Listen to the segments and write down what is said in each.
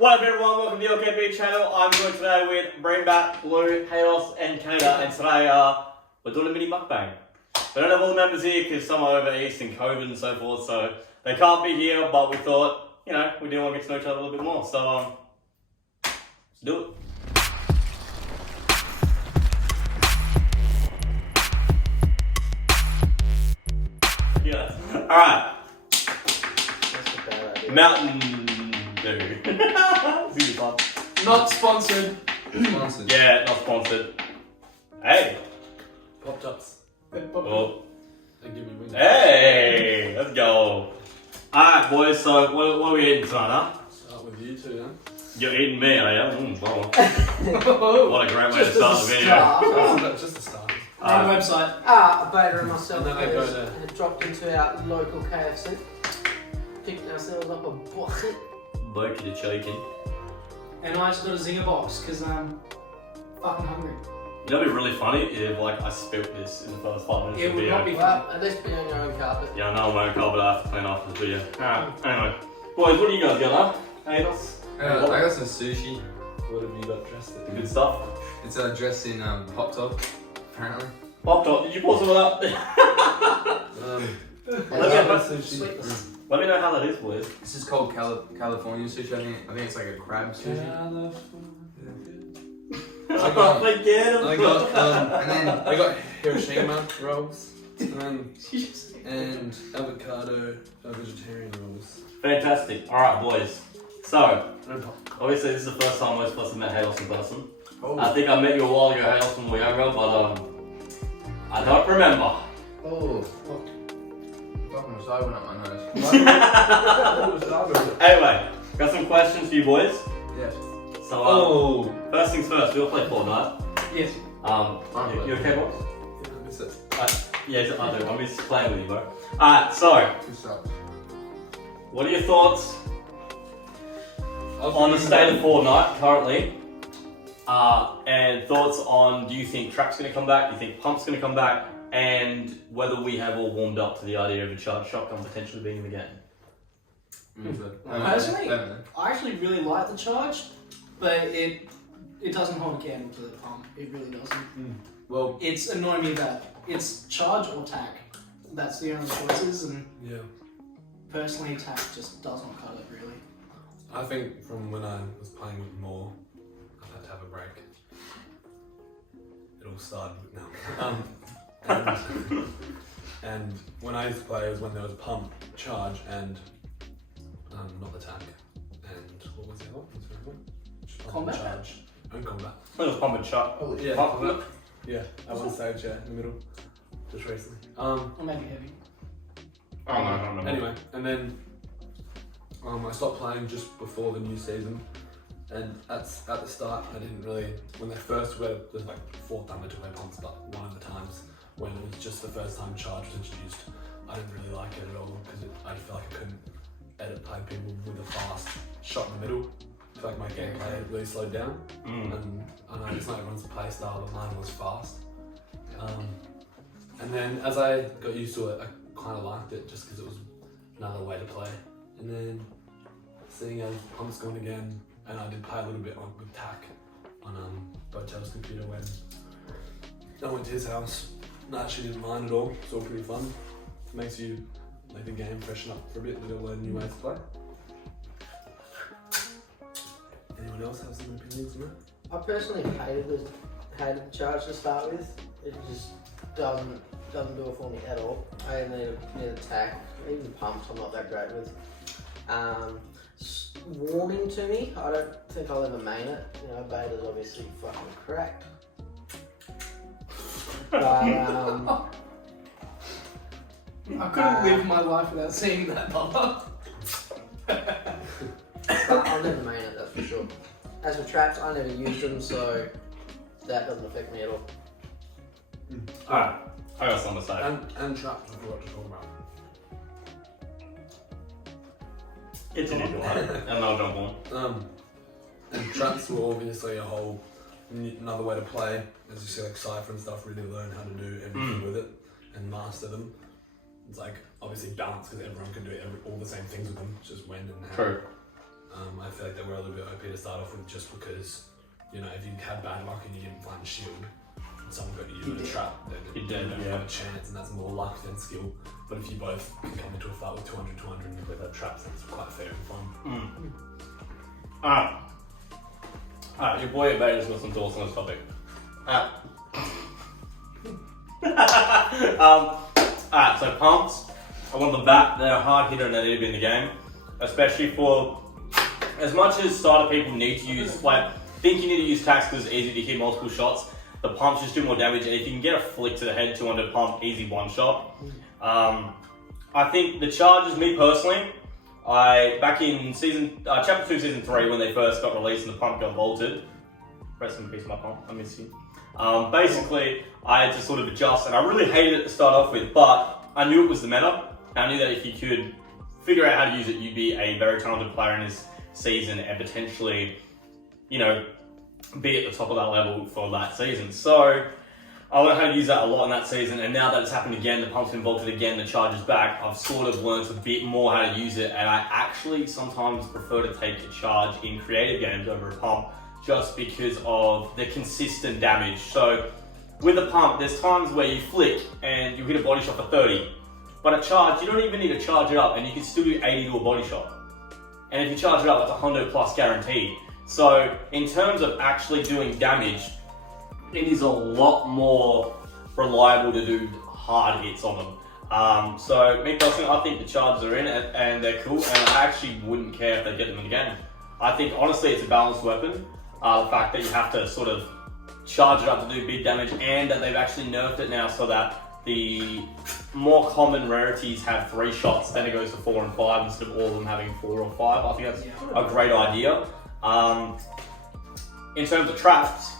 What up everyone, welcome to the OKB channel. I'm joined today with Brainbat, Blue, Halos and Canada, and today we're doing a mini mukbang. We don't have all the members here because some are over east and COVID and so forth, so they can't be here, but we thought, you know, we do want to get to know each other a little bit more, so let's do it. Yeah. Alright. Mountain Dew. Not sponsored. Sponsored. Yeah, not sponsored. Hey. Pop Tops. Oh. They give me wings. Hey. Let's go. Alright, boys. So what are we eating tonight, huh? Start with you two, huh? You're eating me, are you? Well, Oh, what a great way to start the video. that's just the start. Our website. Beta and myself And then I go there. had dropped into our local KFC, picked ourselves up a bucket. Boke the chicken. And I just got a zinger box because I'm fucking hungry. You know what'd be really funny if like I spilt this in the first 5 minutes It of the would video. not be Well, at least be on your own carpet. Yeah, I know I'm on carpet, I have to clean after this video. Alright, anyway. Boys, what do you guys got, huh? Hey, that's Uh, I got some sushi. What have you got dressed in? good stuff. It's dressed in pop top, apparently. Pop top, did you pour some of that? I Let me got have sushi. Sweetness. Let me know how that is, boys. This is called California sushi. I think it's like a crab sushi. I can't forget him. I got And then I got Hiroshima rolls and avocado vegetarian rolls. Fantastic. Alright, boys. So, And pop. obviously this is the first time most of us have met Halos in person. oh, I think I met you a while ago, Halos, when we were younger, but I don't remember. fucking wasabi went up my nose. Anyway, got some questions for you boys. Yes. So, Oh. first things first, we'll play Fortnite. Yes. You okay, boys? Yeah, I miss it. Yes, I do. I'm just playing with you, bro. Alright, so, Two sucks. what are your thoughts on the state of Fortnite currently? And thoughts on, do you think Trap's going to come back? Do you think Pump's going to come back? And whether we have all warmed up to the idea of a charged shotgun potentially being in the game. Personally, I actually really like the charge, but it doesn't hold a candle to the pump. It really doesn't. Well, It's annoying me that it's charge or tack. That's the only choices, and Yeah. personally, tack just does not cut it really. I think from when I was playing with more, I've had to have a break. It all started with and when I used to play, it was when there was pump, charge, and not attack. And what was the other one? Was there another one? Just pump and Combat? charge. And combat. It was Pump and Shot. Yeah, Pump. combat. Yeah, at one stage, yeah, in the middle, just recently. Or maybe heavy. I don't know. Anyway, and then I stopped playing just before the new season, and at the start I didn't really, when they first were, there's like 4 Thunder 2-way pumps, but one of the times when it was just the first time charge was introduced, I didn't really like it at all because I felt like I couldn't edit play people with a fast shot in the middle. I feel like my gameplay had really slowed down, and I know it's not everyone's play style, but mine was fast. And then as I got used to it, I kind of liked it just because it was another way to play. And then seeing as Pump's gone again, and I did play a little bit with Tack on Botel's computer when I went to his house. And I actually didn't mind at all. It's all pretty fun. It makes you make the game freshen up for a bit and learn new ways to play. Anyone else have some opinions on that? I personally hated the charge to start with. It just doesn't do it for me at all. I need attack, even the pumps I'm not that great with. Warming to me, I don't think I'll ever main it. You know, beta's obviously fucking cracked. But I couldn't live my life without seeing that bubble. I'll never main it, that's for sure. As for traps, I never used them, so that doesn't affect me at all. Alright, I got something to say. And traps, I forgot to talk about. It's an equal, and I'll jump on. And traps were obviously a whole another way to play. As you see, like Cypher and stuff, really learn how to do everything with it and master them. It's like obviously balanced because everyone can do all the same things with them. It's just when and how. True. I feel like they were a little bit OP OP to start off with, just because, you know, if you had bad luck and you didn't find a shield, and someone got you in a trap, then you don't have a chance, and that's more luck than skill. But if you both can come into a fight with 200, and you both have traps, that's quite fair and fun. Alright, your boy Vader's got some thoughts on this topic. Alright, so pumps, I want them back. They're a hard hitter and they need to be in the game. Especially for, as much as starter people need to use, like, think you need to use tax because it's easy to hit multiple shots. The pumps just do more damage, and if you can get a flick to the head, 200 pump, easy one shot. I think the charges, me personally, back in chapter 2, season 3, when they first got released and the pump got vaulted, rest in peace, my pump, I miss you. Basically, I had to sort of adjust, and I really hated it to start off with, but I knew it was the meta. I knew that if you could figure out how to use it, you'd be a very talented player in this season and potentially, you know, be at the top of that level for that season. So I learned how to use that a lot in that season, and now that it's happened again, the pump's been vaulted again, the charge is back, I've sort of learned a bit more how to use it, and I actually sometimes prefer to take a charge in creative games over a pump, just because of the consistent damage. So with a pump, there's times where you flick and you hit a body shot for 30, but a charge, you don't even need to charge it up, and you can still do 80 to a body shot. And if you charge it up, that's 100 plus guaranteed. So in terms of actually doing damage, it is a lot more reliable to do hard hits on them. So me personally, I think the charges are in and they're cool, and I actually wouldn't care if they get them in the game. I think honestly it's a balanced weapon. The fact that you have to sort of charge it up to do big damage, and that they've actually nerfed it now so that the more common rarities have 3 shots, then it goes to 4 and 5 instead of all of them having 4 or 5. I think that's a great idea. In terms of traps,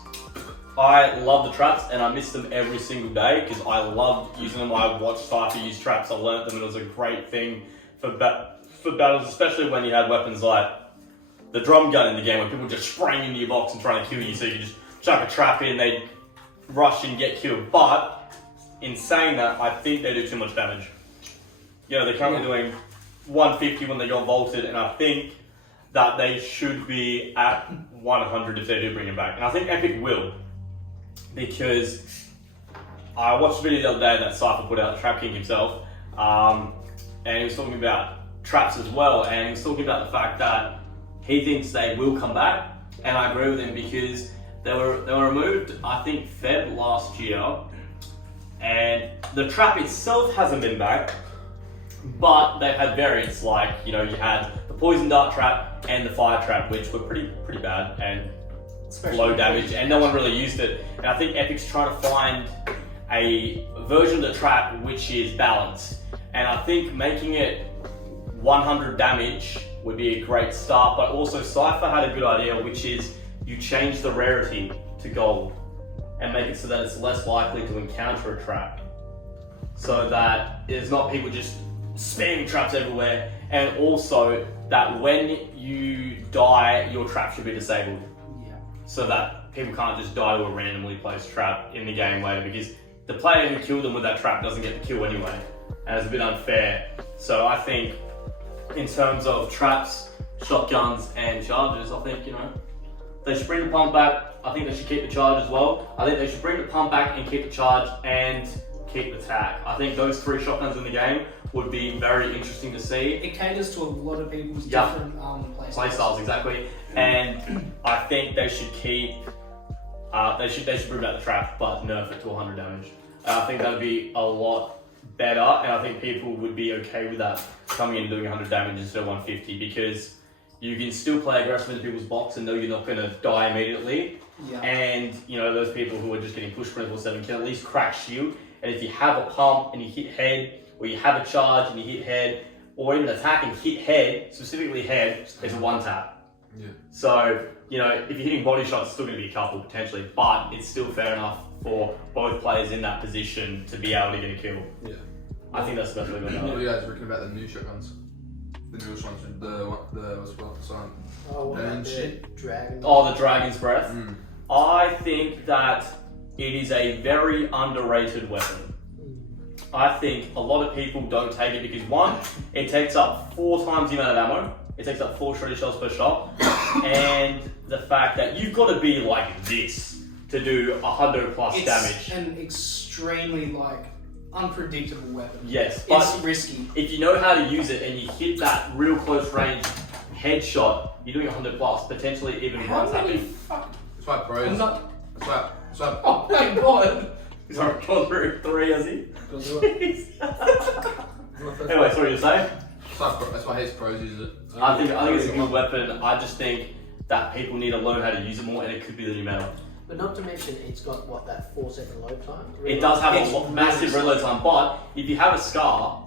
I love the traps and I miss them every single day because I loved using them. I watched Cypher use traps, I learnt them, and it was a great thing for battles, especially when you had weapons like the drum gun in the game where people just spraying into your box and trying to kill you, so you can just chuck a trap in, they rush and get killed. But in saying that, I think they do too much damage. You know, they're currently doing 150 when they got vaulted, and I think that they should be at 100 if they do bring it back. And I think Epic will, because I watched a video the other day that Cypher put out, Trap King himself, and he was talking about traps as well, and he was talking about the fact that he thinks they will come back, and I agree with him because they were removed, I think, Feb last year, and the trap itself hasn't been back, but they've had variants, like, you know, you had the poison dart trap and the fire trap, which were pretty bad and low damage, and no one really used it. And I think Epic's trying to find a version of the trap which is balanced, and I think making it 100 damage would be a great start. But also Cypher had a good idea, which is you change the rarity to gold and make it so that it's less likely to encounter a trap, so that there's not people just spamming traps everywhere, and also that when you die, your trap should be disabled. Yeah. So that people can't just die to a randomly placed trap in the game later, because the player who killed them with that trap doesn't get the kill anyway, and it's a bit unfair. So I think in terms of traps, shotguns and charges, I think, you know, they should bring the pump back. I think they should keep the charge as well. I think they should bring the pump back and keep the charge and keep the tack. I think those 3 shotguns in the game would be very interesting to see. It caters to a lot of people's different playstyles. Exactly. And I think they should keep, they should bring back the trap, but nerf it to 100 damage. I think that would be a lot better, and I think people would be okay with that, coming in and doing 100 damage instead of 150, because you can still play aggressive into people's box and know you're not going to die immediately. Yeah. And, you know, those people who are just getting pushed 24/7 can at least crack shield. And if you have a pump and you hit head, or you have a charge and you hit head, or even attack and hit head, specifically head, it's a 1 tap. Yeah. So, you know, if you're hitting body shots, it's still going to be a couple potentially, but it's still fair enough for both players in that position to be able to get a kill. Yeah. I think that's the best way to go What about are it. you guys reckon about the new shotguns? The newest ones, the what's called the silent. Oh, what about And the shit. dragon? Oh, the Dragon's Breath. Mm. I think that it is a very underrated weapon. I think a lot of people don't take it because, 1, it takes up 4 times the amount of ammo. It takes up 4 shreddy shells per shot. and the fact that you've got to be like this to do 100 plus It's damage. an extremely unpredictable weapon. Yes, but It's risky. if you know how to use it and you hit that real close range headshot, you're doing 100 plus, potentially even How one many tapping. fuck? That's why pros. I'm not. That's why. Oh my god! He's already gone through 3, has he? Don't do it. Anyway, sorry, you say? That's why his pros use it. I think it's a good weapon. I just think that people need to learn how to use it more, and it could be the new meta. But not to mention, it's got what, that 4-second load time? It does have It's a massive really reload time, but if you have a scar,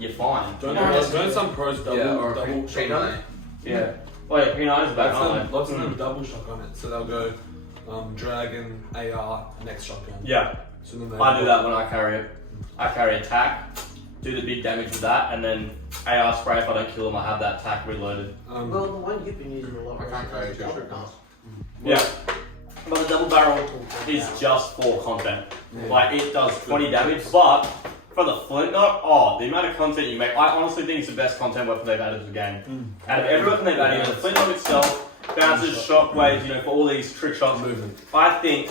you're fine. Don't some pros double or double P90. shotgun? Yeah. Oh yeah, P9 is back, aren't Lots of they? them double shotgun it, so they'll go dragon, AR, next shotgun. Yeah, So then they I do that when I carry it. I carry attack, do the big damage with that, and then AR spray if I don't kill them, I have that attack reloaded. Well, the one you've been using a lot I can't carry is two double shotguns. Yeah. But the double barrel is just for content. Yeah. Like, it does 20 damage, but for the flint knot, the amount of content you make, I honestly think it's the best content weapon they've added to the game. Out of every weapon they've added, the flint knot itself, bounces, shockwaves, for all these trick shots, Movement. I think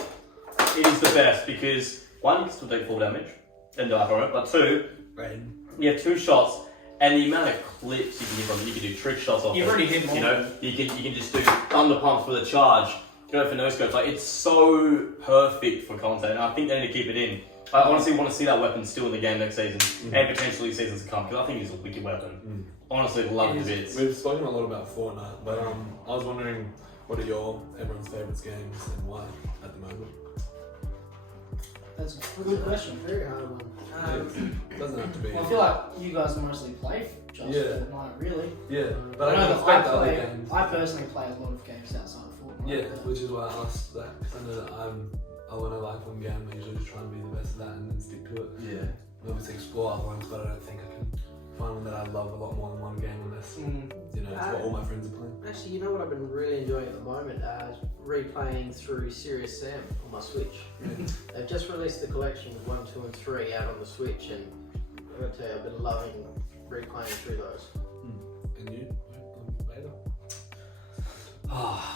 it is the best because, one, you can still take full damage and die from it, but two, you have 2 shots, and the amount of clips you can hit from it, you can do trick shots off You've it. already hit more. You can just do thunder pumps with a charge, go for no scopes. Like, it's so perfect for content, and I think they need to keep it in. I honestly want to see that weapon still in the game next season, and potentially seasons to come, because I think it's a wicked weapon. Honestly, love it to bits. We've spoken a lot about Fortnite, but I was wondering, what are everyone's favourite games and why at the moment? That's a good question. Very hard one. It doesn't have to be. Well, I feel like you guys mostly play just Yeah. Fortnite, really. Yeah, but I I know can that expect other games. I personally play a lot of games outside of Fortnite. Yeah, which is why I asked that, because I know that when I like one game, I usually just try and be the best at that and then stick to it. Yeah. And obviously explore other ones, but I don't think I can find one that I love a lot more than one game unless, it's what all my friends are playing. Actually, you know what I've been really enjoying at the moment? Replaying through Serious Sam on my Switch. They've just released the collection with 1, 2, and 3 out on the Switch, and I gotta tell you, I've been loving replaying through those. And you? Later?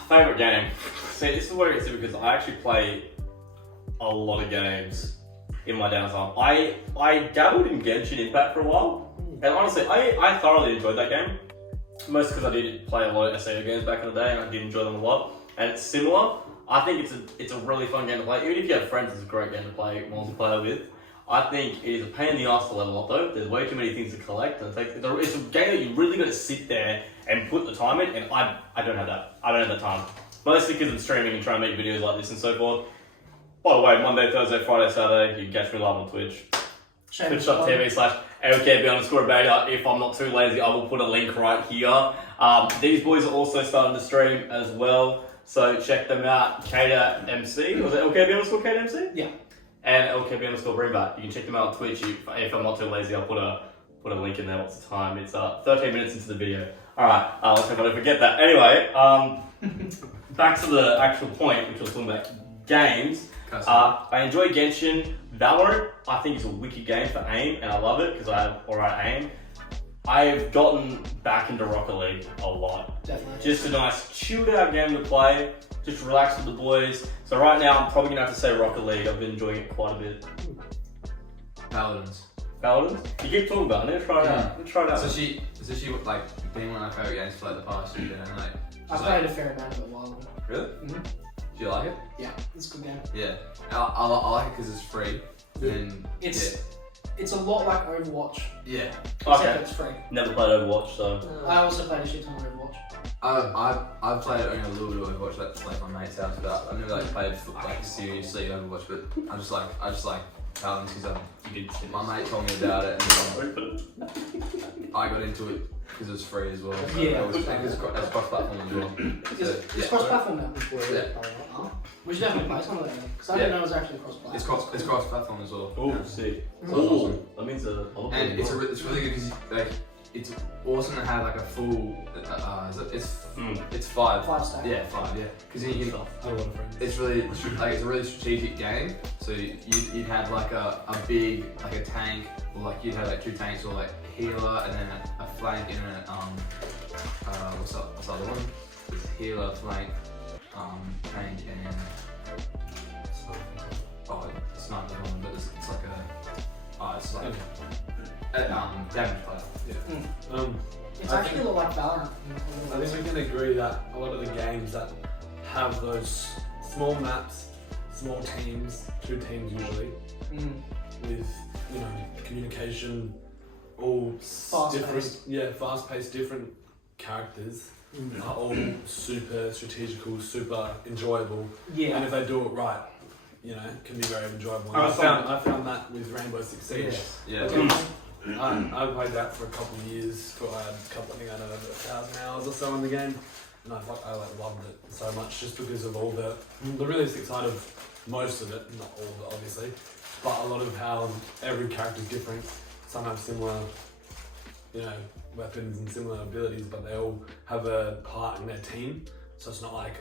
Favorite game? See, this is where it's because I actually play a lot of games in my downtime. I dabbled in Genshin Impact for a while, and honestly, I thoroughly enjoyed that game. Mostly because I did play a lot of SAO games back in the day, and I did enjoy them a lot. And it's similar. I think it's a really fun game to play. Even if you have friends, it's a great game to play multiplayer with. I think it is a pain in the ass to level up though. There's way too many things to collect, and it's a game that you really got to sit there and put the time in. And I don't have that. I don't have that time. Mostly because I'm streaming and trying to make videos like this and so forth. By the way, Monday, Thursday, Friday, Saturday, you can catch me live on Twitch. Twitch.tv/LKB_beta. If I'm not too lazy, I will put a link right here. These boys are also starting to stream as well, so check them out. Kata MC, was it LKB_Kata MC? Yeah. And LKB_Bringback. You can check them out on Twitch. If I'm not too lazy, I'll put a link in there. What's the time? It's 13 minutes into the video. Alright, let's hope I don't forget that. Anyway, back to the actual point, which was talking about games. I enjoy Genshin. Valorant, I think it's a wicked game for aim, and I love it because I have alright aim. I've gotten back into Rocket League a lot. Definitely. Just a nice chilled out game to play, just relax with the boys. So right now I'm probably gonna have to say Rocket League. I've been enjoying it quite a bit. Paladins. Paladins? You keep talking about it, try it out. Let's try it out. So she like being one of my favourite games for like the past year, and like. I played a fair amount of it while ago. Really? Mm-hmm. Do you like it? Yeah, it's a good game. Yeah. I like it because it's free. And It's a lot like Overwatch. yeah. Except it's free. Never played Overwatch, so. I also played a shit ton of Overwatch. I've played only a little bit of Overwatch, like my mate's house, but I've never played seriously Overwatch. But I just like Paladins because my mate told me about it, and I got into it because it was free as well. Yeah. It's cross-platform as well. It's cross-platform now. Yeah. We should definitely play some of that because I didn't know it was actually cross-platform. It's cross-platform as well. Oh, sick. Ooh. That means And it's really good because it's awesome to have like a full. It's 5. 5 stack. Yeah, 5. Yeah, because you can. I have a lot of friends. It's a really strategic game. So you'd have like a big like a tank, or like you'd have like 2 tanks, or like a healer, and then a flank, and then what's the other one? healer, flank, tank, and sniper one, but it's like it's like damage player. It's I actually a lot like Valorant. I think we can agree that a lot of the games that have those small maps, small teams, 2 teams usually, with communication, all fast-paced, different characters, are all super strategical, super enjoyable. Yeah. And if they do it right, can be very enjoyable. I I found that with Rainbow Six Siege. Yeah. I played that for a couple of years. I think I had over 1,000 hours or so in the game, and I loved it so much just because of all the realistic side of most of it, not all of it obviously, but a lot of how every character's different. Some have similar, weapons and similar abilities, but they all have a part in their team. So it's not like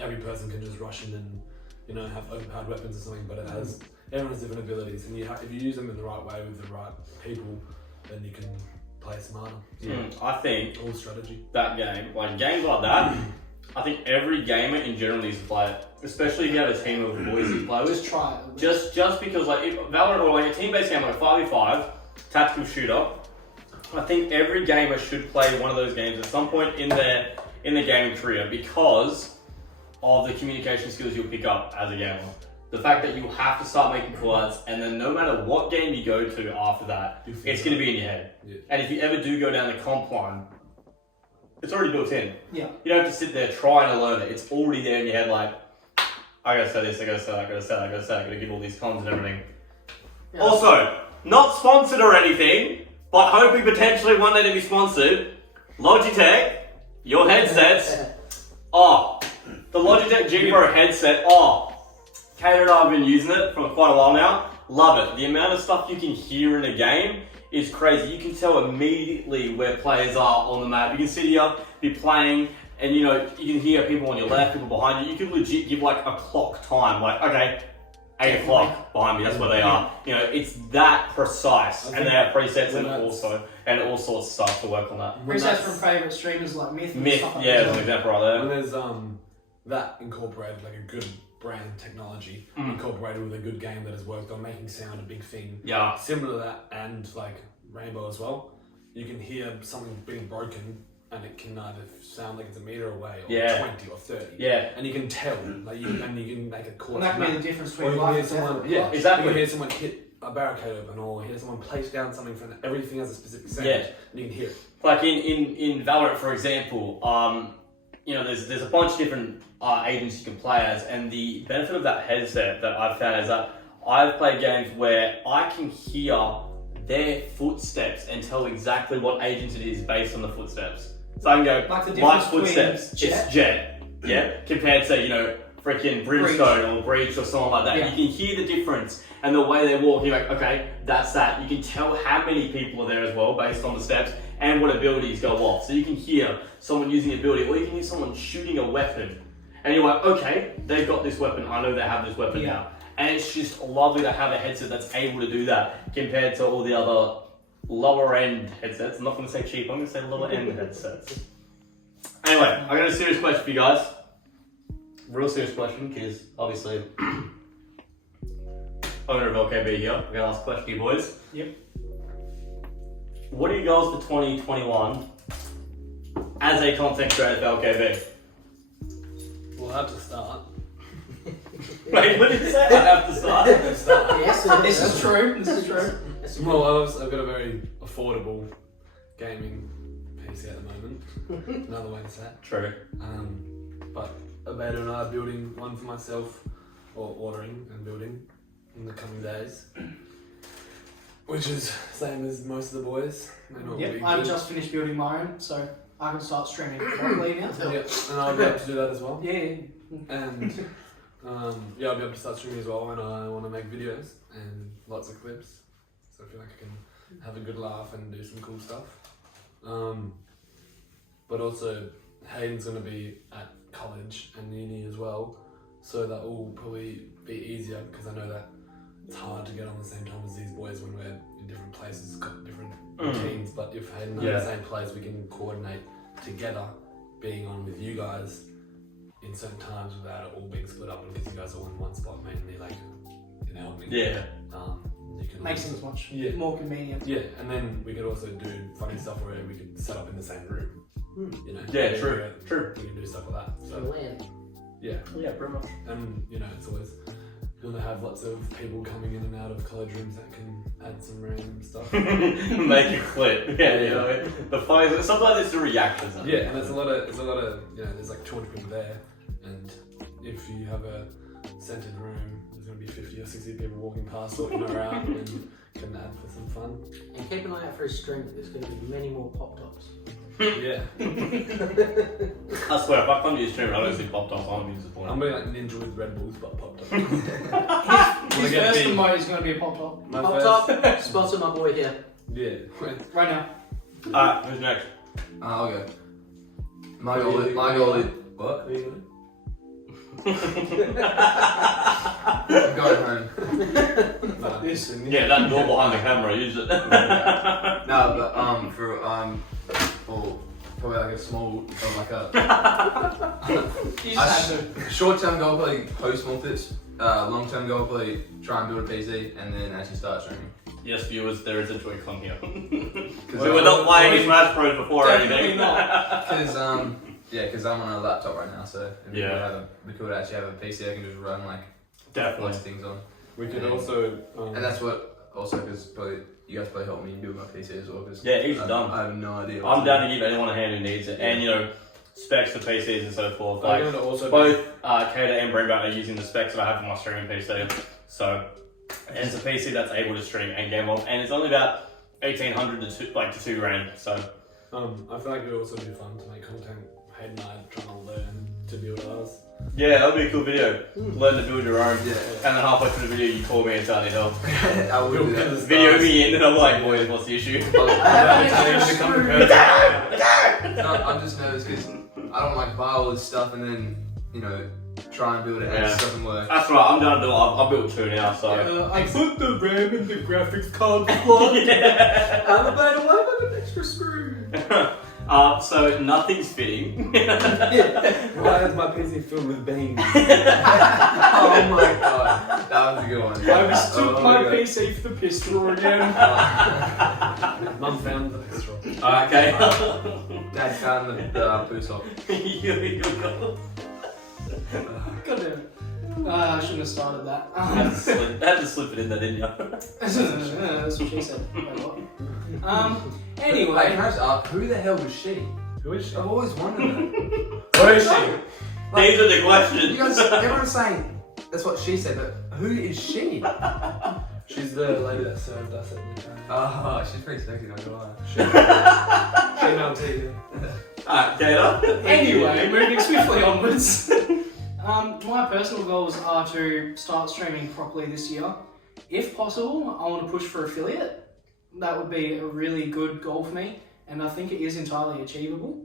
every person can just rush in and have overpowered weapons or something, but everyone has different abilities, and if you use them in the right way with the right people, then you can play smarter. I think All strategy. that game, like games like that, I think every gamer in general needs to play it, especially if you have a team of boys who play Just with. try it. Just because like if Valorant or like a team-based game like 5v5, tactical shooter, I think every gamer should play one of those games at some point in their gaming career because of the communication skills you'll pick up as a gamer. The fact that you have to start making call-outs, and then no matter what game you go to after that, it's going to be in your head. Yeah. And if you ever do go down the comp line, it's already built in. Yeah. You don't have to sit there trying to learn it. It's already there in your head, like, I gotta say this, I gotta say that, I gotta say that, I gotta say that, I gotta give all these comms and everything. Yeah. Also, not sponsored or anything, but hoping potentially one day to be sponsored, Logitech, your headsets, the Logitech G Pro headset, Kate and I have been using it for quite a while now. Love it. The amount of stuff you can hear in a game is crazy. You can tell immediately where players are on the map. You can sit here, be playing, and you can hear people on your left, people behind you. You can legit give like a clock time, like, okay, 8 o'clock behind me, that's where they are. It's that precise. And they have presets and all sorts of stuff to work on that. Presets from favourite streamers like Myth. There's an example right there. When there's that incorporated, like a good brand technology incorporated with a good game that has worked on making sound a big thing. Yeah. Similar to that, and like Rainbow as well, you can hear something being broken and it can either sound like it's a meter away or 20 or 30. Yeah. And you can tell, and you can make a call. And that can be the difference between or you life can and hear someone, death. Exactly. You can hear someone hit a barricade open, or hear someone place down something from everything has a specific sound. Yeah. And you can hear it. Like in Valorant, for example, there's a bunch of different agents you can play as, and the benefit of that headset that I've found is that I've played games where I can hear their footsteps and tell exactly what agent it is based on the footsteps. So I can go, Like the my difference footsteps, between it's Jet, compared to, freaking Brimstone or Breach or someone like that. Yeah. You can hear the difference and the way they walk, you're like, okay, that's that. You can tell how many people are there as well based on the steps and what abilities go off. So you can hear someone using an ability, or you can hear someone shooting a weapon. And you're like, okay, they've got this weapon, I know they have this weapon now. And it's just lovely to have a headset that's able to do that compared to all the other lower end headsets. I'm not going to say cheap, I'm going to say lower end headsets. Anyway, I got a serious question for you guys. Real serious question, because obviously owner of LKB here. I'm going to ask a question to you boys. Yep. What are your goals for 2021 as a content creator for LKB? We'll have to start. Wait, what did you say? I have to start. Yes, This is true. This is true. Well, I've got a very affordable gaming PC at the moment. Another way to say it. True. But Abeda and I are building one for myself, or ordering and building in the coming days. Which is same as most of the boys. Yep, I've just finished building my own, so I can start streaming properly now. Yep, and I'll be able to do that as well. Yeah. And I'll be able to start streaming as well, and I want to make videos and lots of clips. So I feel like I can have a good laugh and do some cool stuff. But also, Hayden's going to be at college and uni as well, so that will probably be easier because I know that it's hard to get on the same time as these boys when we're in different places, got different routines. But if Hayden and I are in the same place, we can coordinate together being on with you guys in certain times without it all being split up, and because you guys are in one spot mainly, like in Albany. Yeah. You can Makes things much Yeah. more convenient. Yeah, and then we could also do funny stuff where we could set up in the same room. You know. Yeah, true, where true. We can do stuff like that. So So land. yeah, Yeah, pretty much. and you know, it's always going to have lots of people coming in and out of college rooms that can add some random stuff. Make it clip. Yeah, you know. The funny sometimes it's the reactions. Yeah, and there's a lot of you know, there's like 200 people there, and if you have a centered room, there's going to be 50 or 60 people walking past, sorting around, and can add for some fun. And keep an eye out for his stream. There's going to be many more pop tops. Yeah, I swear, if I come to your stream and I don't see pop tops, I'm disappointed. I'm going like ninja with Red Bulls, but popped up. His get first big. promote is going to be a pop top. My Pop first- top, sponsor my boy here. Yeah. Right now. Alright, who's next? I'll go. My goal is what? Are you I'm going home. Fuck this. Yeah, that door behind the camera, use it. No, but for probably like a small or like a You just had to. short-term goal, probably post more tips. Long-term goal, probably try and build a PC and then actually start streaming. Yes, viewers, there is a Joy-Con here. we Cause were not playing Smash Bros before or Definitely anything. not. Because I'm on a laptop right now, so it'd be Yeah. cool to we could actually have a PC I can just run like Definitely. most things on. We could also. And that's what also because probably you guys probably help me build my PC as well. Cause Yeah, he's I, done. I have no idea. I'm down to give anyone a hand who needs it. And, you know, specs for PCs and so forth. I'm Like, going to also both Kata and Brenda are using the specs that I have for my streaming PC. So, and it's a PC that's able to stream and game on. And it's only about 1,800 to $2 grand. So, I feel like it would also be fun to make content. Hayden and I trying to learn to build ours. yeah, that would be a cool video. Learn to build your own. Yeah. And then halfway through the video, you call me and tell me help. I would do that. Video me in, and I'm like, boys, what's the issue? I'm just nervous because I don't like buy all this stuff and then try and build it and Yeah. it just doesn't work. That's right, I'm done to do it. I've built 2 now, so. I put the RAM in the graphics card slot. Yeah. I'm about to work on an extra screw. So nothing's fitting. Why is my PC filled with beans? Oh my god, that was a good one. I mistook Oh my God. PC for the pistol again. Mum found the pistol. Okay. Dad found the poo sock. You go. God damn it. I shouldn't have started that. Had to slip it in there, didn't you? That's what she said. Wait, what? Wait, Anyway, can I just ask, who the hell was she? Who is she? I've always wondered that. Where is she? These are the questions. You guys, everyone's saying that's what she said, but who is she? She's the lady that served us at the time. Oh, she's pretty sexy, not gonna lie. Female tea. Alright, Gator. anyway, moving swiftly onwards. My personal goals are to start streaming properly this year. If possible, I want to push for affiliate. That would be a really good goal for me, and I think it is entirely achievable.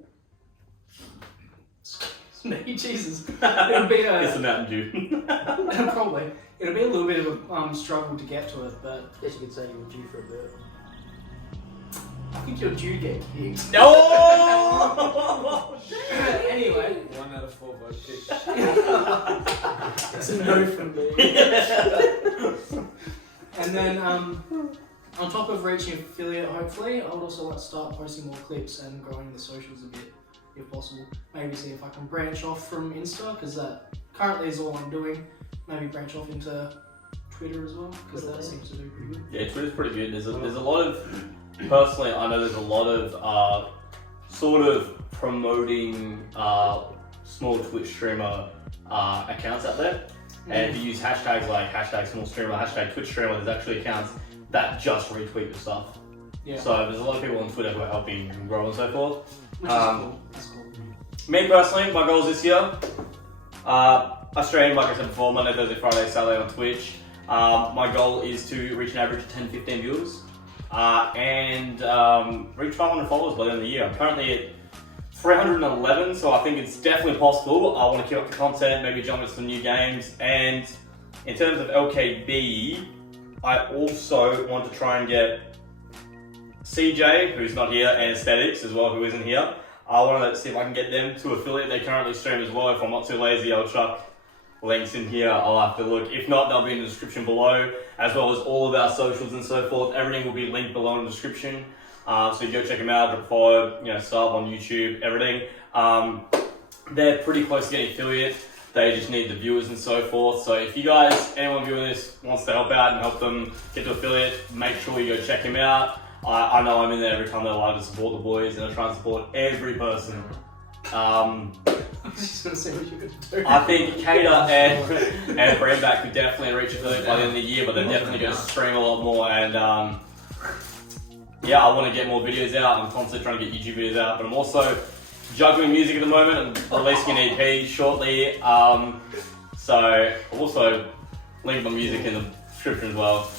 Excuse me, Jesus. It'll be It's a a Mountain Dew. probably. It'll be a little bit of a struggle to get to it, but Guess you could say you were due for a bird. I think you're due to get kicked. No! Anyway, 1 out of 4 vote kick. It's a no from me. and then on top of reaching affiliate, hopefully, I would also like to start posting more clips and growing the socials a bit, if possible. Maybe see if I can branch off from Insta, because that currently is all I'm doing. Maybe branch off into Twitter as well, because that seems to do pretty good. Yeah, Twitter's pretty good. There's a lot of, personally, I know there's a lot of sort of promoting small Twitch streamer accounts out there. And if you use hashtags like hashtag small streamer, hashtag Twitch streamer, there's actually accounts that just retweet your stuff. Yeah, So there's a lot of people on Twitter who are helping grow and so forth. which is cool. That's cool. Me personally, my goals this year, I stream, like I said before, Monday, Thursday, Friday, Saturday on Twitch. My goal is to reach an average of 10-15 viewers and reach 500 followers by the end of the year. I'm currently at 311, so I think it's definitely possible. I want to keep up the content, maybe jump into some new games. And in terms of LKB, I also want to try and get CJ, who's not here, and Aesthetics as well, who isn't here. I want to see if I can get them to affiliate. They currently stream as well. If I'm not too lazy, I'll chuck links in here. I'll have to look. If not, they'll be in the description below, as well as all of our socials and so forth. Everything will be linked below in the description. So you go check them out, drop a follow, sub on YouTube, everything. They're pretty close to getting affiliate. They just need the viewers and so forth. So if you guys, anyone viewing this wants to help out and help them get to affiliate, make sure you go check him out. I know I'm in there every time they're allowed to support the boys, and I try and support every person. I was just gonna say what you're gonna do. I think Cater and Brainback could definitely reach affiliate by the end of the year, but they're definitely going to stream a lot more. And I want to get more videos out. I'm constantly trying to get YouTube videos out, but I'm also juggling music at the moment. I'm releasing an EP shortly. So I'll also link my music in the description as well.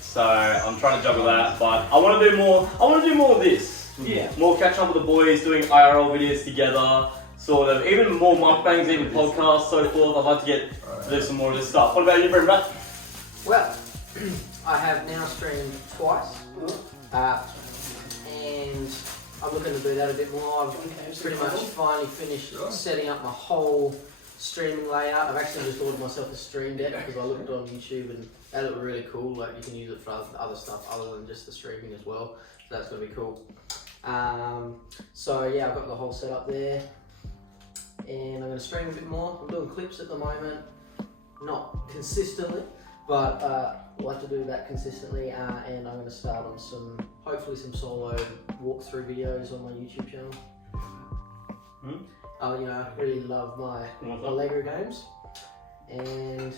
So I'm trying to juggle that, but I want to do more. I want to do more of this. Yeah. More catch up with the boys, doing IRL videos together, sort of. Even more mukbangs, even podcasts, so forth. I'd like to get to do some more of this stuff. What about you, Brenda? Well, I have now streamed twice, and I'm looking to do that a bit more. I've pretty much finally finished setting up my whole streaming layout. I've actually just ordered myself a stream deck because I looked on YouTube and that looked really cool. Like, you can use it for other stuff other than just the streaming as well. So that's gonna be cool. So yeah, I've got the whole setup there, and I'm gonna stream a bit more. I'm doing clips at the moment, not consistently, but I'll have to do that consistently. And I'm gonna start on hopefully some solo walkthrough videos on my YouTube channel. I really love my Lego games, and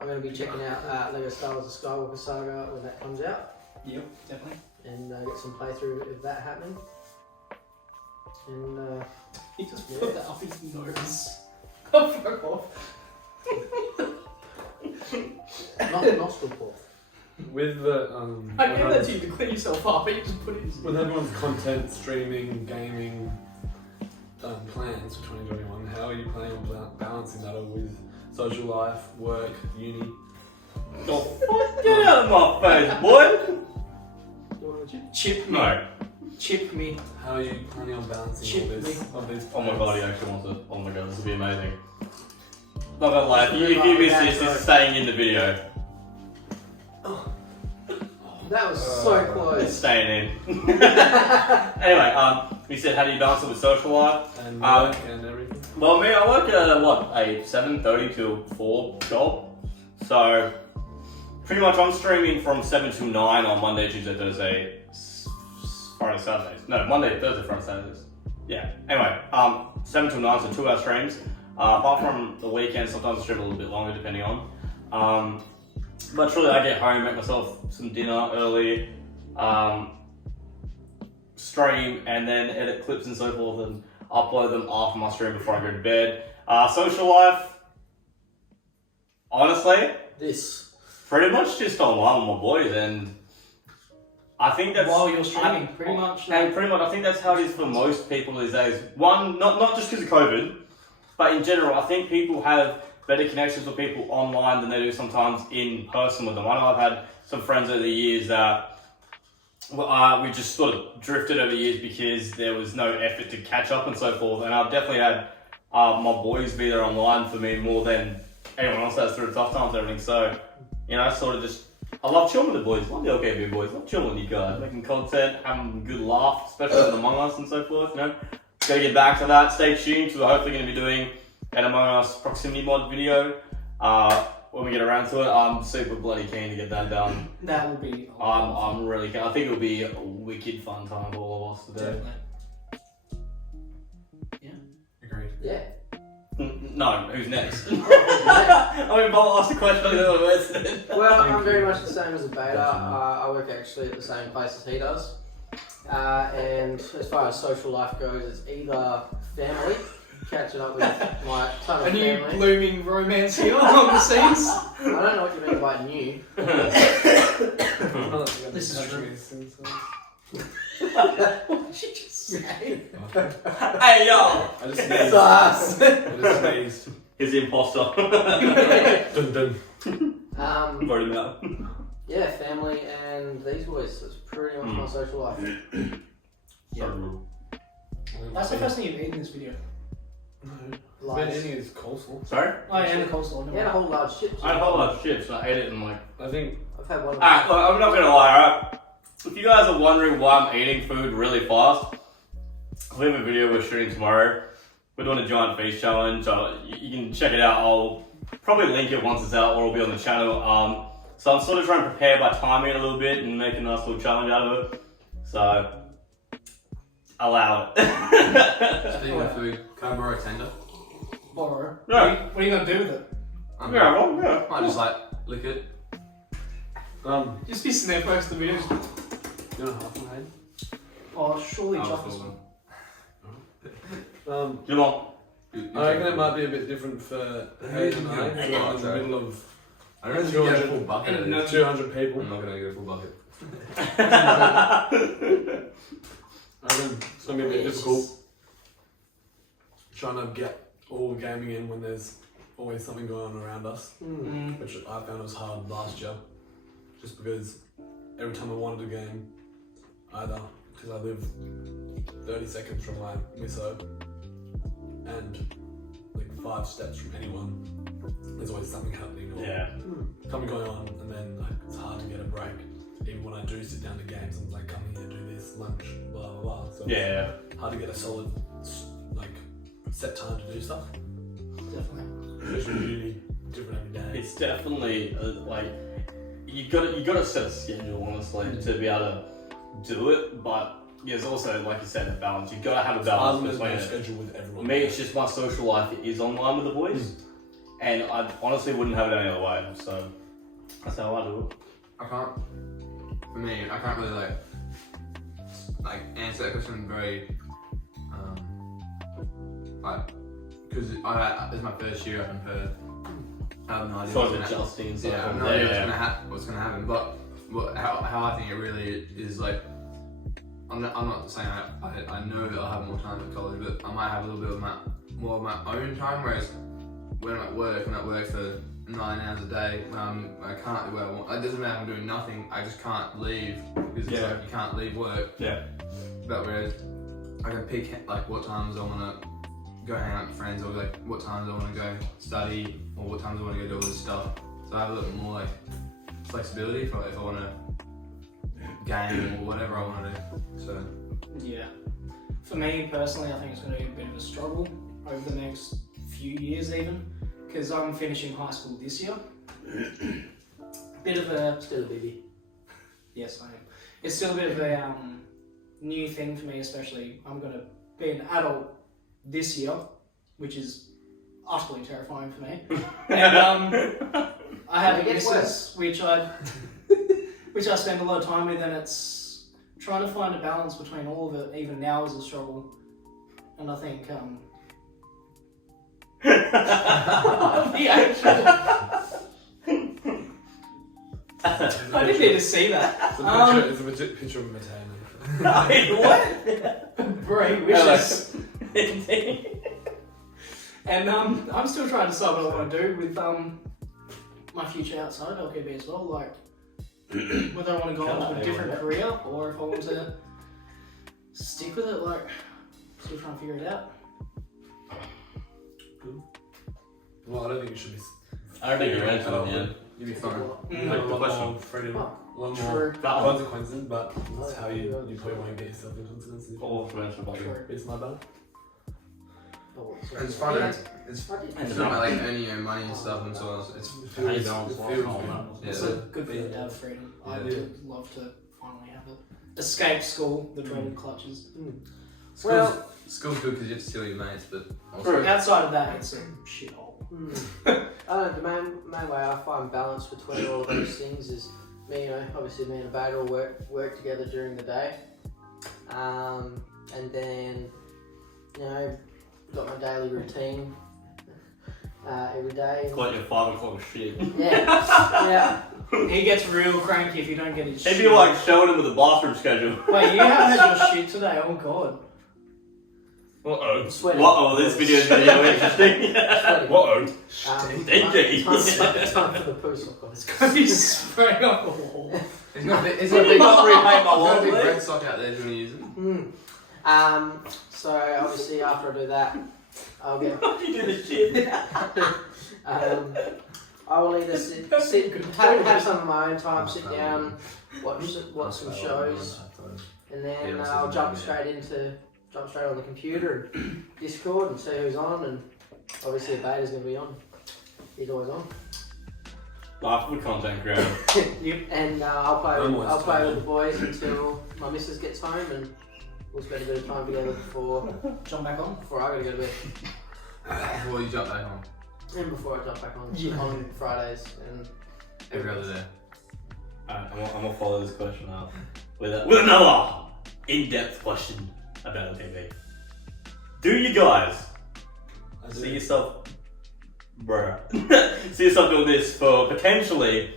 I'm going to be checking out Lego Star Wars: The Skywalker Saga when that comes out. Yep, definitely. And get some playthrough of that happening. And He just put that up his nose. Oh, fuck off. not nostril port. With the I gave that to you to clean yourself up, but you just put it in. with everyone's content, streaming, gaming plans for 2021, how are you planning on balancing that all with social life, work, uni? Oh, fuck, get out of my face, boy! You want to Chip me. No. Chip me. How are you planning on balancing Chip all these Oh my plans? god, he actually wants it. Oh my god, this will be amazing. Not gonna lie, if you miss this is staying in the video. That was so It's close. staying in. Anyway, you said how do you balance it with social life? And work and everything? Well, me, I work a 7:30 till 4 job. So, pretty much I'm streaming from 7 to 9 on Monday, Tuesday, Thursday, Friday, Saturdays. No, Monday, Thursday, Friday, Saturdays. Yeah. Anyway, 7 to 9, so 2-hour streams. Apart from the weekend, sometimes I stream a little bit longer depending on. But truly, I get home, make myself some dinner early, stream, and then edit clips and so forth, and upload them after my stream before I go to bed. Social life, honestly, This. pretty much just online with my boys, and I think that's While you're streaming, pretty much. And pretty much, I think that's how it is for most people these days. One, not just because of COVID, but in general, I think people have better connections with people online than they do sometimes in person with them. I know I've had some friends over the years that we just sort of drifted over the years because there was no effort to catch up and so forth. And I've definitely had my boys be there online for me more than anyone else has through the tough times and everything. So, sort of just, I love chilling with the boys. Love the LKB boys. Love chilling with you guys. Making content, having a good laugh, especially with Among Us and so forth. Gotta get back to that. Stay tuned. So we're hopefully going to be doing an Among Us proximity mod video when we get around to it. I'm super bloody keen to get that done. That will be. I'm really keen. I think it'll be a wicked fun time for all of us to do. Definitely. Agreed. Yeah. No, who's next? I mean, Bob asked the question. I don't know what it is. Well, I'm very much the same as a beta. I work actually at the same place as he does. And as far as social life goes, it's either family, catching up with my ton A of new family. blooming romance here on the scenes. I don't know what you mean by new. This is true. true. What did you just say? Hey, yo! I just It's sneezed. us. I just sneezed. He's the imposter. Dun dun. Vote him out. Yeah, family and these boys. That's pretty much my social life. So, That's the first thing you've eaten in this video. No. Lies. Been eating is coleslaw. Sorry? Oh, yeah, and the coleslaw. You had a whole large chips. I had a whole lot of chips and I ate it in like... I think I've had one. Alright, look, I'm not gonna lie, alright? If you guys are wondering why I'm eating food really fast, we have a video we're shooting tomorrow. We're doing a giant feast challenge. You can check it out. I'll probably link it once it's out, or it'll be on the channel. So I'm sort of trying to prepare by timing it a little bit and make a nice little challenge out of it. So, allow it. Speaking of food, can I borrow a tender? Borrow. Yeah. What are you gonna do with it? Yeah, well, yeah. I just like lick it. Just be sitting there first the video. you want a half one, Hayden? Oh, surely I was Chuckles. full. Come on. I reckon it might be a bit different for Hayden and I. We're in the middle of I don't think you get a full bucket of And this. 200 people. I'm not gonna get a full bucket. I reckon it's gonna be a bit difficult trying to get all the gaming in when there's always something going on around us, which I found was hard last year, just because every time I wanted a game, either because I live 30 seconds from my misso and like 5 steps from anyone, there's always something happening or Yeah. something going on, and then like, it's hard to get a break. Even when I do sit down to games, I'm like, come here, do this, lunch, blah blah blah. So Yeah. it's hard to get a solid like set time to do stuff. Definitely. Especially really different every day. It's definitely like you gotta set a schedule honestly to be able to do it, but there's also, like you said, a balance. You gotta have a balance There's between no it. schedule with everyone. Me, it's just my social life is online with the boys, and I honestly wouldn't have it any other way. So that's how I do it. I can't. For me, I can't really like answer that question very like because it's my first year up in Perth. I have no idea. Sort of what's gonna- adjusting and stuff. Yeah, I have no idea what's gonna happen. But how I think it really is like. I'm not saying I know that I'll have more time at college, but I might have a little bit of more of my own time. Whereas when I'm at work for 9 hours a day, I can't do what I want. It doesn't matter if I'm doing nothing. I just can't leave because it's like you can't leave work. Yeah. But whereas I can pick like what times I want to go hang out with friends, or like what times I want to go study, or what times I want to go do all this stuff. So I have a little more like flexibility for if I want to game or whatever I want to do. So Yeah. For me personally, I think it's going to be a bit of a struggle over the next few years even, because I'm finishing high school this year. Bit of a... Still a baby. Yes, I am. It's still a bit of a new thing for me, especially I'm going to be an adult this year, which is utterly terrifying for me. And I have a missus, which I spend a lot of time with, and it's trying to find a balance between all of it, even now, is a struggle. And I think the actual... I didn't need to see that. It's a legit picture of Mateo. Wait, what? Great wishes. And I'm still trying to decide what I want to do with my future outside LKB as well. Like, whether I want to go into a different career or if I want to stick with it. Like, still trying to figure it out. Well, I don't think you should be. I don't think you're into it, man. you'll be fine. Like the question. more freedom, Oh, a lot True. more consequences, but that's how you probably won't get yourself in consequences. All prevention budget. True. It's my bad. Oh, It's fun. Yeah. It's And not like earning your own money and stuff, and so on. It's It How you feels, balance it life feels and all good. that. Yeah. It's good for you to have freedom. I Yeah. would love to finally have it. Escape school, the dreaded clutches. school's good because you have to steal your mates, but True. Outside of that, it's a shithole. I don't know, the main way I find balance between all of those things is me, obviously me and Abad all work together during the day. And then, got my daily routine every day. Call it your 5 o'clock shit. Yeah. He gets real cranky if you don't get his It'd shit. be like showing him with the bathroom schedule. Wait, you haven't had your shit today? Oh god. Uh-oh. Sweating. Uh-oh, this video's video interesting. Sweating. Uh-oh. Time for the poo sock on. It's gonna be spraying off the wall. it's not a big Not really hate my there's wall, not a big mate. red sock out there. Do you want to use it? So obviously after I do that, I'll get. You do the shit. I will either sit have some of my own time, sit down, watch some shows, and then I'll jump straight on the computer and Discord and see who's on, and obviously the beta's going to be on. He's always on. Life of a content creator. And I'll play with the boys until my missus gets home, and we'll spend a bit of time together before Jump back on. I gotta go to bed. Before you jump back on. And before I jump back on Fridays and Every other day. Alright, I'm gonna follow this question up with another in-depth question about the TV. Do you guys see yourself doing this for potentially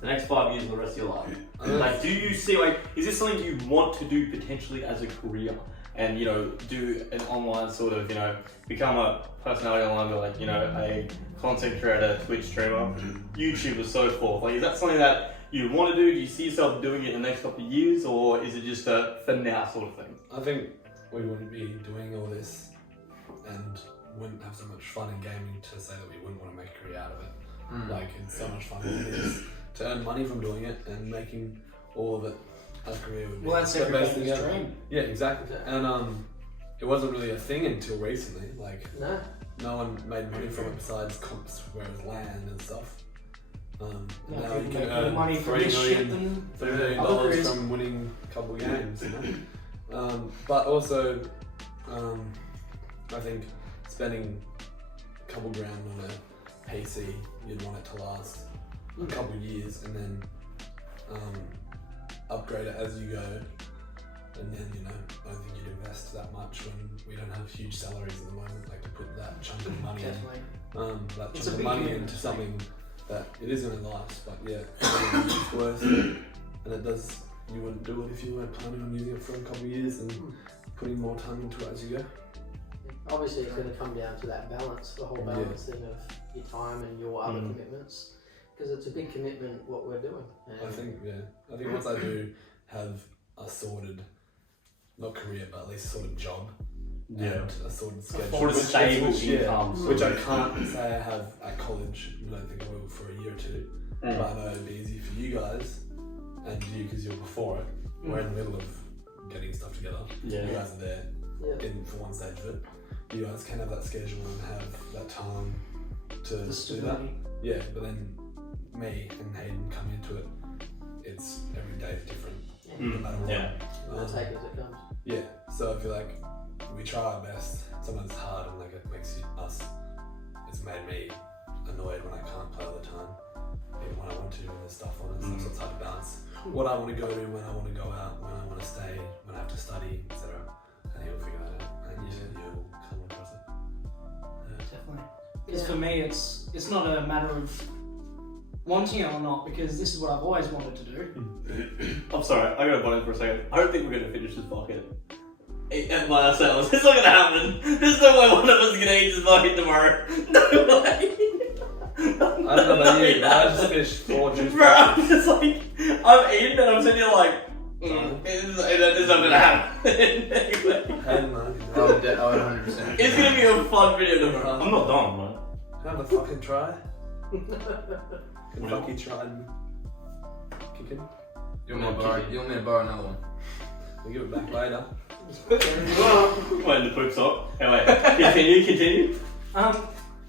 the next 5 years and the rest of your life? Like, do you see, is this something you want to do potentially as a career? And, do an online sort of, become a personality online, like, a content creator, Twitch streamer, YouTuber, so forth. Like, is that something that you want to do? Do you see yourself doing it in the next couple of years, or is it just a for now sort of thing? I think we wouldn't be doing all this and wouldn't have so much fun in gaming to say that we wouldn't want to make a career out of it. Like, it's so much fun it is to earn money from doing it and making all of it a career would be Well, that's the best thing everybody's ever. dream. Yeah, exactly. And it wasn't really a thing until recently. Like, no one made money from it besides comps, whereas land and stuff. Now you can earn money from this shit than $3 million from winning a couple of games, but also, I think spending a couple grand on a PC, you'd want it to last a couple of years, and then upgrade it as you go. And then, I don't think you'd invest that much when we don't have huge salaries at the moment, like to put that chunk of money into something that it is going to last, but yeah, it's worth it. And you wouldn't do it if you weren't planning on using it for a couple of years and putting more time into it as you go. Obviously it's going to come down to that balance, the whole balance thing of your time and your other commitments, because it's a big commitment what we're doing. And I think once I do have a sorted, not career, but at least a sorted job, and a sorted schedule, Sort of stable income. which I can't say I have at college. I don't think I will for a year or two, but I know it'd be easy for you guys, and you because you're before it. We're in the middle of getting stuff together. Yeah. You guys are there for one stage of it. You guys can have that schedule and have that time to do that. Yeah, but then me and Hayden come into it. It's every day is different, no matter what. We'll take it as it comes. Yeah, so I feel like we try our best. Sometimes it's hard and like it makes it's made me annoyed when I can't play all the time. Even when I want to, when there's stuff on it, so it's hard to balance what I want to go to, when I want to go out, when I want to stay, when I have to study, etc. And he'll figure that out, and you'll come across it. Definitely. Because for me, it's not a matter of wanting it or not, because this is what I've always wanted to do. I'm sorry, I gotta butt in for a second. I don't think we're gonna finish this bucket by ourselves. It's not gonna happen. There's no way one of us is gonna eat this bucket tomorrow. No way. I don't know about you, I just finished 4 juice Bro, I'm boxes. just like, I'm eating and I'm sitting here like, it's not gonna happen. Anyway. Hayden, man. I would 100%. It's gonna be a fun video tomorrow. I'm not done, man. Have a fucking try. Kentucky tried kicking. You want me to borrow another one? We'll give it back later. When the poop's up. Anyway, continue.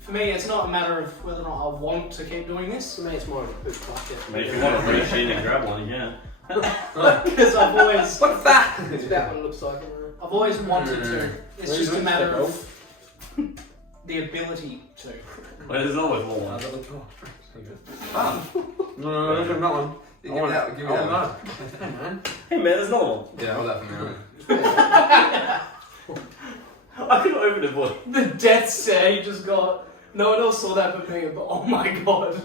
For me, it's not a matter of whether or not I want to keep doing this. For me, it's more of a poop bucket. I mean, if you want to reach in and grab one, yeah. Because I've always, What's that? It's about what it looks like. I've always wanted to. It's just a matter of of the ability to. Well, there's always one. No, not one. Give me that. Give me that one. Hey man. Hey man, there's another one. Yeah, hold that for me. I couldn't open it, boy. The death stare he just got. No one else saw that but me, but oh my god.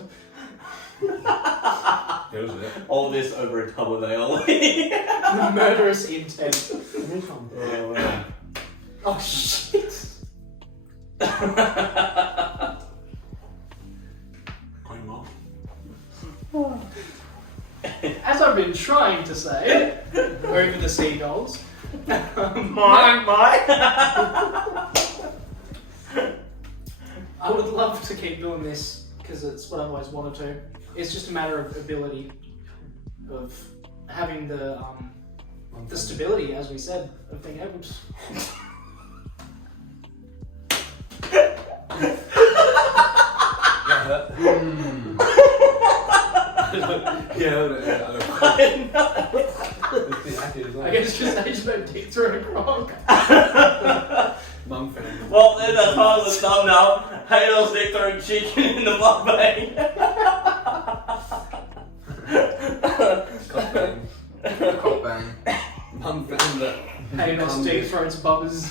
Here's it. All this over a tub of ale. The murderous intent. Oh, man. Oh shit. As I've been trying to say, over the seagulls, My. I would love to keep doing this because it's what I've always wanted to. It's just a matter of ability, of having the stability, as we said, of being able to. I guess just age my dick through a crock. Mum fan. Well, then that's part of the thumbnail. Halos dick throwing chicken in the mukbang. Cock bang. Cock bang. Mum fan that. Halos dick throws bubbers.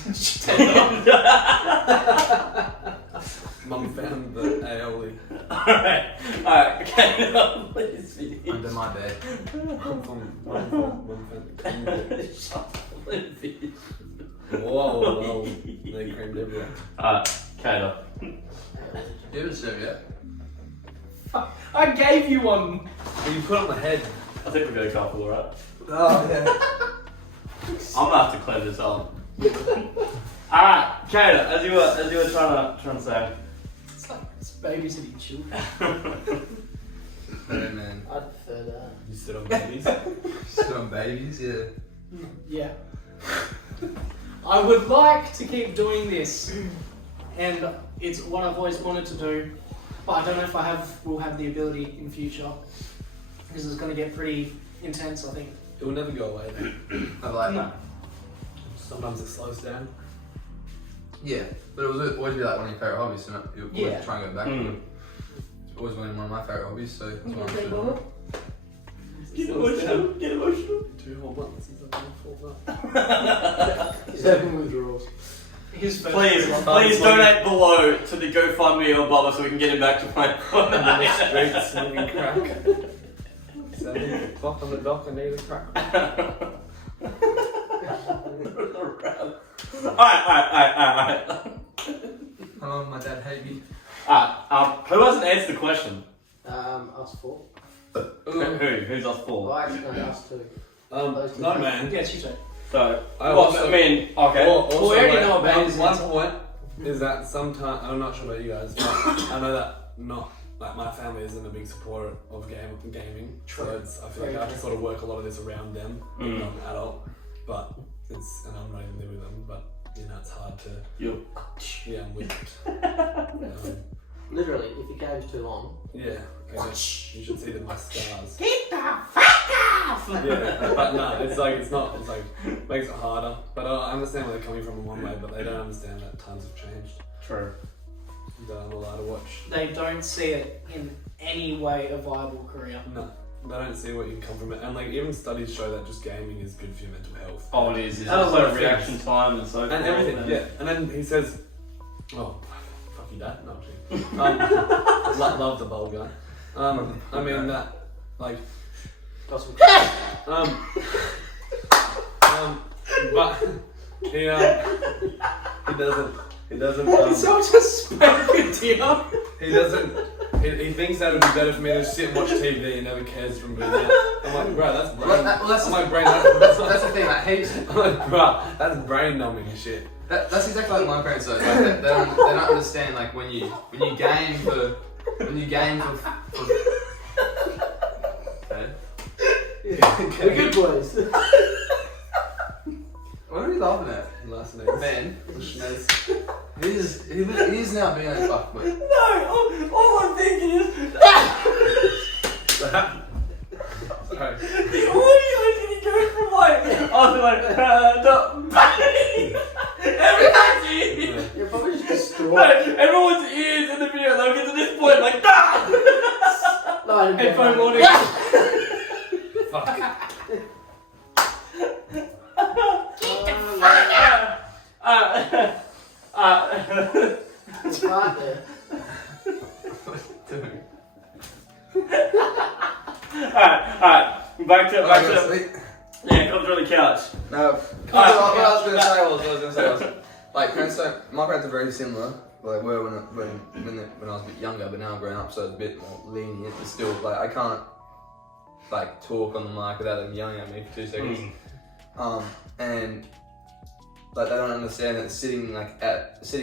Mum found the aioli. Alright, okay, please be. Under my bed. Mum found the Shut up, Olivia. Whoa, they creamed everywhere. Alright, Kayla. Do you have a serve yet? I gave you one. Well, you put it on the head. I think we've got a couple, alright? Oh, yeah. I'm gonna have to clean this up. Alright, Kayla, as you were trying to say. It's like it's babysitting children. Hey man. I'd prefer that. You sit on babies. Sit on babies, yeah. Yeah. I would like to keep doing this, and it's what I've always wanted to do, but I don't know if will have the ability in future, because it's going to get pretty intense, I think. It will never go away though. I like No. Sometimes it slows down. Yeah, but it was always be like one of your favourite hobbies, so you always Yeah. try and go back to it. It's always been one of my favourite hobbies, so that's why I'm Okay, doing it. Get emotional, get emotional. 2 whole months since I've been 4 months. He's having withdrawals. His first Please donate below to the GoFundMe or Bubba so we can get him back to playing Fortnite. Straight smoking crack. 7 o'clock on the dock, I need a crack. Alright. Hello, my dad hate me. Alright, who hasn't answered the question? Us four. Who's us Well, for? actually, no, us two. No man. Yeah, she's right. So, I well, also- I mean, okay. Also, we already know about one, his one answer. point is that sometimes, I'm not sure about you guys, but I know that not, like my family isn't a big supporter of gaming. So it's, I feel like I have to sort of work a lot of this around them, even though I'm an adult. But it's, and I'm not even living with them, but you know, it's hard to, yeah, I'm with it. Literally, if your game's too long, Yeah, I guess you should see my stars. Get the fuck off! Yeah, but no, it's like, makes it harder. But I understand where they're coming from in one way, but they don't understand that times have changed. True. That I'm allowed to watch. They don't see it in any way a viable career. No, they don't see what you can come from it. And like, even studies show that just gaming is good for your mental health. Oh, it is. It's And a lot also of reaction things. time and so forth. And everything, and- yeah. And then he says, oh, fuck you, dad. No, I'm kidding. Love the bold guy. I mean that, like, got some. but he doesn't. So just spank it, dear. He doesn't. He thinks that would be better for me to sit and watch TV and never cares from doing that. I'm like, bro, that's brain. Well, that's I'm like, brain. that's the thing. Like heaps. I'm like, bro, that's brain numbing shit. That's exactly like my parents. Though. Like, they don't understand. Like when you game for. Okay. We're good boys. What are you laughing at? Last name. Ben. Schnez. He's now being a fuck mate. No, all I'm thinking is Sorry. the audio is going to go from like, I'll be like, bang! Everyone's You're probably just destroyed. no, everyone's ears in the video, they'll get to this point like, ah! No, I didn't Headphone get warning. Fuck. It's right there. Alright, back to yeah, come through the couch. No, what I was going to say was, like, my parents are very similar. Like, were when I was a bit younger, but now I'm growing up, so it's a bit more lenient. But still, like, I can't like talk on the mic without them yelling at me for 2 seconds. And like they don't understand that sitting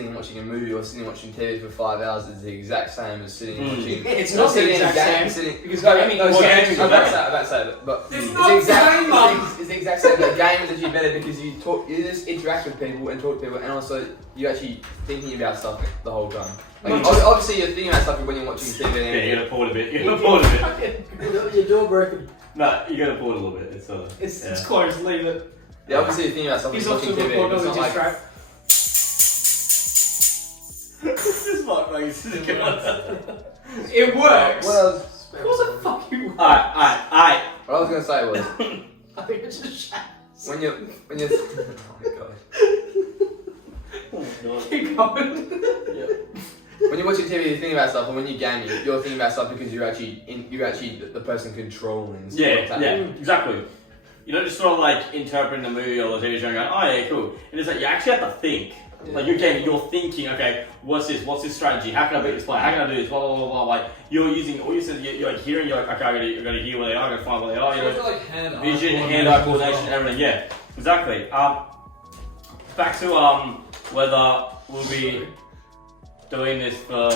and watching a movie or sitting and watching TV for 5 hours is the exact same as sitting and watching. It's not the sitting in exact game, same. Sitting, Because no, gaming no, is gaming. gaming. I'm about to say it, but It's it's not the the exact same, Mum. it's the exact same. The game is actually better because you just interact with people and talk to people, and also you're actually thinking about stuff the whole time. Like, obviously, you're thinking about stuff when you're watching TV. Yeah, you gotta pause a bit. You gotta pause a bit. Your door broken. No, you gotta pause a little bit. It's closed, leave it. Yeah, obviously, you're thinking about stuff when He's you're off to watching the TV. corner It's with not his like strap. This mic makes it It works. what else? Of course it fucking works. Alright. What I was gonna say was I think it's just shat. when you're oh my god. Keep going. When you're watching TV, you're thinking about stuff, and when you're gaming, you're thinking about stuff because you're actually the person controlling stuff. Yeah, exactly. You're not just sort of like interpreting the movie or the TV show and going, oh yeah, cool. And it's like you actually have to think. Yeah. Like you're thinking, okay, what's this strategy? How can I beat this player? How can I do this? Blah blah blah blah. Like you're using all your senses. You're like hearing. You're like, okay, I gotta hear where they are. I gotta find where they are. You know, like hand-eye vision, coordination hand-eye as coordination, well. everything. Yeah, exactly. Back to whether we'll be doing this for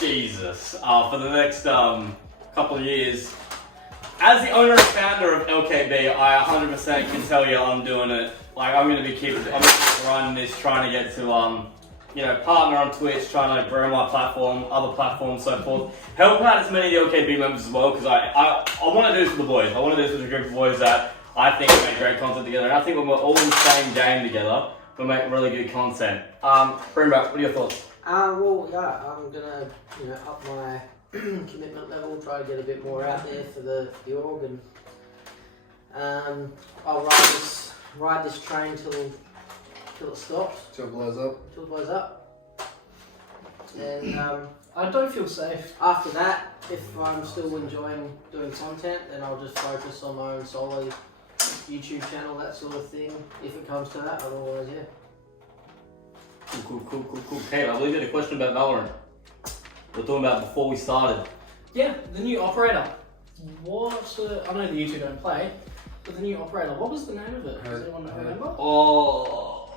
Jesus for the next couple of years. As the owner and founder of LKB, I 100% can tell you I'm doing it. Like I'm gonna keep running this, trying to get to partner on Twitch, trying to grow my platform, other platforms, so forth. Help out as many of the LKB members as well, because I want to do this with the boys. I want to do this with a group of boys that I think make great content together, and I think when we're all in the same game together, we'll make really good content. Brenda, what are your thoughts? Well, yeah, I'm gonna up my commitment level, try to get a bit more out there for the org, and I'll ride this train till it stops, Till it blows up. till it blows up, and I don't feel safe. after that, if I'm still enjoying doing content, then I'll just focus on my own solo YouTube channel, that sort of thing, if it comes to that. Otherwise, yeah. Cool. Hey, I believe you had a question about Valorant. We're talking about before we started. Yeah, the new operator. I know that you two don't play, but the new operator. What was the name of it? Does anyone remember? Oh,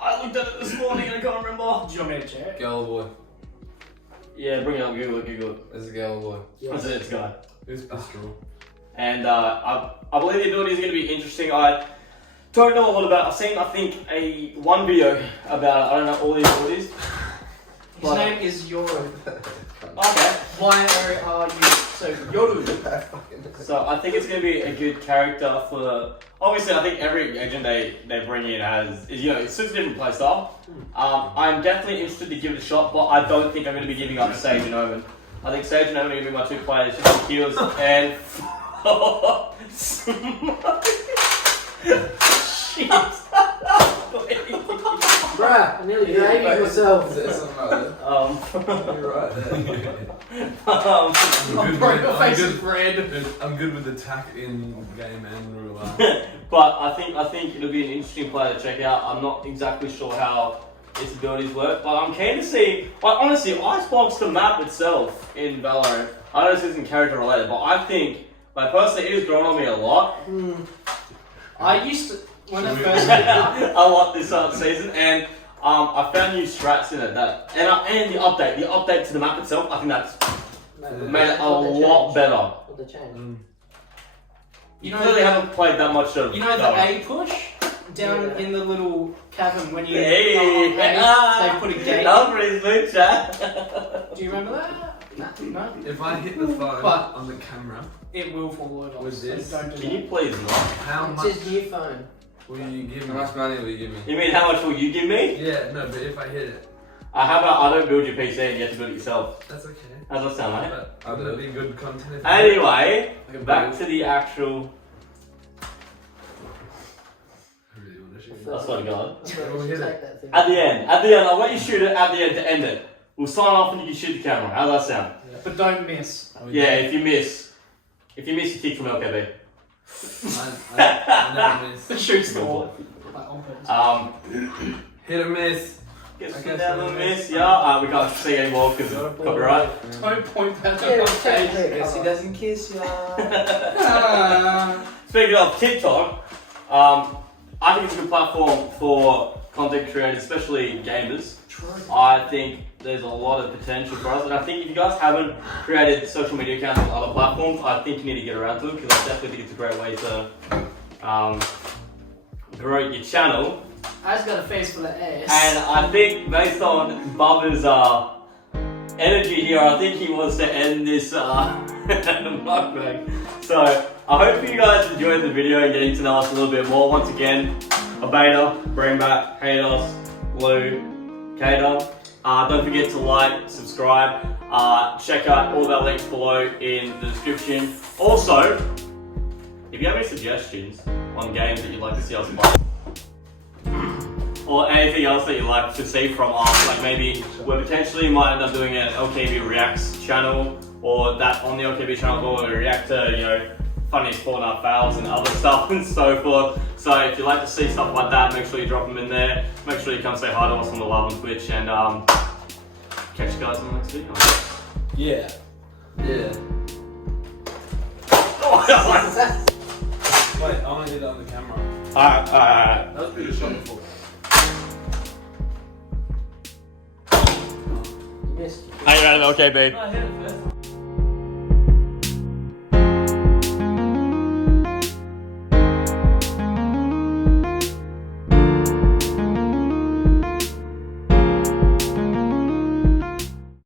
I looked at it this morning and I can't remember. Do you want me to check? Girl or boy? Yeah, bring it up, Google it. It's a girl or boy. That's it, it's a guy. It's pastoral. And I believe the ability is going to be interesting. I don't know a lot about it. I've seen, I think, one video about it. I don't know all the abilities. His name is Yoru. Okay. Y-O-R-U. So Yoru. So I think it's going to be a good character for... Obviously, I think every agent they bring in it suits a different playstyle. I'm definitely interested to give it a shot, but I don't think I'm going to be giving up Sage and Omen. I think Sage and Omen are going to be my two players, just heals and... Shit. Bruh, I nearly gave myself. It's something like that. You're right. I'm good with attack in game and real life. But I think it'll be an interesting player to check out. I'm not exactly sure how its abilities work, but I'm keen to see. Like, honestly, Icebox, the map itself in Valorant, I know this isn't character related, but I think, like, personally, it has grown on me a lot. I used to, when I first came out, a lot this season, and I found new strats in it and the update to the map itself. I think that's made it a lot better. What the change? You clearly haven't played that much of. you know the A push down in the little cabin when you Hey. they put a gate. That was pretty smooth, chat. Do you remember that? No. If I hit the phone But- on the camera, It will fall over. With so this? don't do Can that. you please not? how It's much his new phone. will you give How me? much money will you give me? You mean how much will you give me? Yeah, no, but if I hit it, How about I don't build your PC and you have to build it yourself? that's okay. How's that sound, mate? But would it be good content if Anyway, I can back build- to the actual. I really want to shoot I swear to God. I thought We'll we hit should it. take that thing. At the end, I'll let you shoot it at the end to end it. We'll sign off and you can shoot the camera. How's that sound? But don't miss. Yeah, if you miss, you kick from LKB. I never miss. It shoots the wall. Like on purpose. Hit or miss. Get I some guess down we'll on miss. this. Yeah, we can't see anymore because of copyright. Don't point that Yeah, at my it's face. technically a Guess he cover. doesn't kiss ya. Ah. Speaking of TikTok, I think it's a good platform for content creators, especially gamers. True. I think there's a lot of potential for us, and I think if you guys haven't created social media accounts on other platforms, I think you need to get around to it because I definitely think it's a great way to grow your channel. I just got a face for the ass. And I think based on Bubba's energy here, I think he wants to end this mukbang. So I hope you guys enjoyed the video and getting to know us a little bit more. Once again, a beta, Brainbat, Hados, Blue, Kato. Don't forget to like, subscribe, check out all of our links below in the description. Also, if you have any suggestions on games that you'd like to see us play, or anything else that you'd like to see from us, like maybe we potentially might end up doing an LKB Reacts channel, or that on the LKB channel where we react to, you know, funniest Fortnite fails and other stuff and so forth. So if you'd like to see stuff like that, make sure you drop them in there. Make sure you come say hi to us on the live on Twitch, and catch you guys in the next video. Yeah. Yeah. Wait, I want to get that on the camera. Alright. That was pretty shot before. You missed. How you running, LKB? I hit it first.